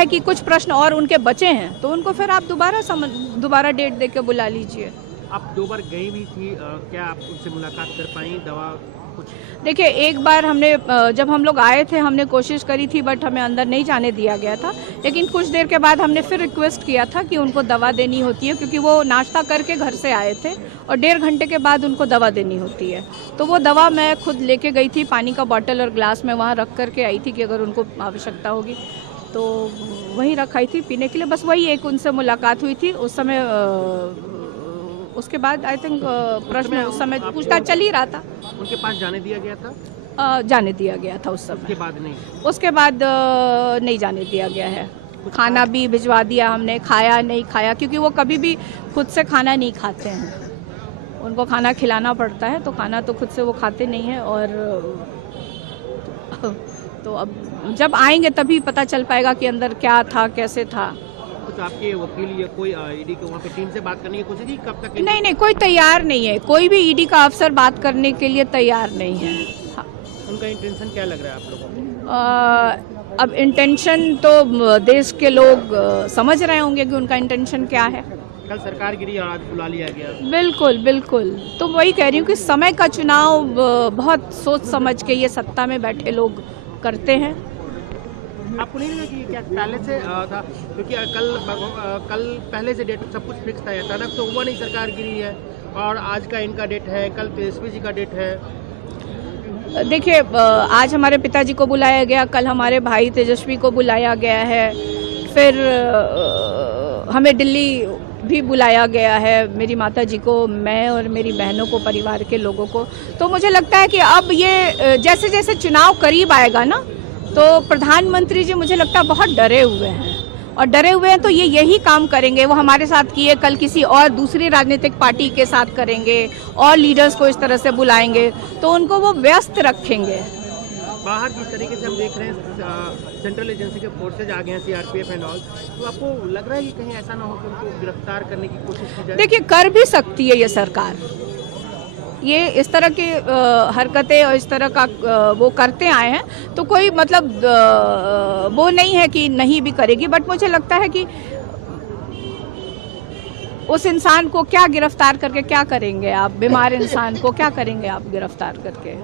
है कि कुछ प्रश्न और उनके बचे हैं तो उनको फिर आप दोबारा डेट दे के बुला लीजिए। आप 2 बार गई भी थी, क्या आप उनसे मुलाकात कर पाई? दवा कुछ? देखिए, एक बार हमने जब हम लोग आए थे हमने कोशिश करी थी, बट हमें अंदर नहीं जाने दिया गया था। लेकिन कुछ देर के बाद हमने फिर रिक्वेस्ट किया था कि उनको दवा देनी होती है, क्योंकि वो नाश्ता करके घर से आए थे और 1.5 घंटे के बाद उनको दवा देनी होती है। तो वो दवा मैं खुद लेके गई थी, पानी का बॉटल और ग्लास में वहाँ रख करके आई थी कि अगर उनको आवश्यकता होगी तो वहीं रखाई थी पीने के लिए। बस वही एक उनसे मुलाकात हुई थी उस समय। उसके बाद आई थिंक प्रश्न उस समय पूछताछ चल ही रहा था। उनके पास जाने दिया गया था? जाने दिया गया था उस समय। उसके बाद नहीं? उसके बाद नहीं जाने दिया गया है। खाना भी भिजवा दिया हमने, खाया नहीं खाया, क्योंकि वो कभी भी खुद से खाना नहीं खाते हैं, उनको खाना खिलाना पड़ता है, तो खाना तो खुद से वो खाते नहीं हैं। और तो अब जब आएंगे तभी पता चल पाएगा कि अंदर क्या था, कैसे था। कुछ आपके वकील या कोई ईडी के वहाँ पे टीम से बात करने की कोशिश की कब तक? नहीं, कोई तैयार नहीं है, कोई भी ईडी का अफसर बात करने के लिए तैयार नहीं है। हाँ। उनका इंटेंशन क्या लग रहा है आप लोगों को? अब इंटेंशन तो देश के लोग समझ रहे होंगे कि उनका इंटेंशन क्या है। कल सरकार गिरी और आज बुला लिया गया। बिल्कुल। तो वही कह रही हूँ कि समय का चुनाव बहुत सोच समझ के ये सत्ता में बैठे लोग करते हैं। आपको नहीं लगा कि क्या पहले से था? क्योंकि कल पहले से डेट सब कुछ फिक्स था, अचानक तो हुआ नहीं, सरकार गिरी है और आज का इनका डेट है, कल तेजस्वी जी का डेट है। देखिए, आज हमारे पिताजी को बुलाया गया, कल हमारे भाई तेजस्वी को बुलाया गया है, फिर हमें दिल्ली भी बुलाया गया है, मेरी माता जी को, मैं और मेरी बहनों को, परिवार के लोगों को। तो मुझे लगता है कि अब ये जैसे जैसे चुनाव करीब आएगा ना, तो प्रधानमंत्री जी मुझे लगता है बहुत डरे हुए हैं, और डरे हुए हैं तो ये यही काम करेंगे। वो हमारे साथ किए, कल किसी और दूसरी राजनीतिक पार्टी के साथ करेंगे और लीडर्स को इस तरह से बुलाएंगे, तो उनको वो व्यस्त रखेंगे। बाहर जिस तरीके से हम देख रहे हैं सेंट्रल एजेंसी के फोर्सेज आ गए हैं, सीआरपीएफ एंड ऑल, तो आपको लग रहा है कि कहीं ऐसा ना हो कि उनको गिरफ्तार करने की कोशिश की जाए? देखिए, कर भी सकती है ये सरकार, ये इस तरह की हरकतें और इस तरह का वो करते आए हैं, तो कोई मतलब वो नहीं है कि नहीं भी करेगी। बट मुझे लगता है कि उस इंसान को क्या गिरफ्तार करके क्या करेंगे आप? बीमार इंसान को क्या करेंगे आप गिरफ्तार करके?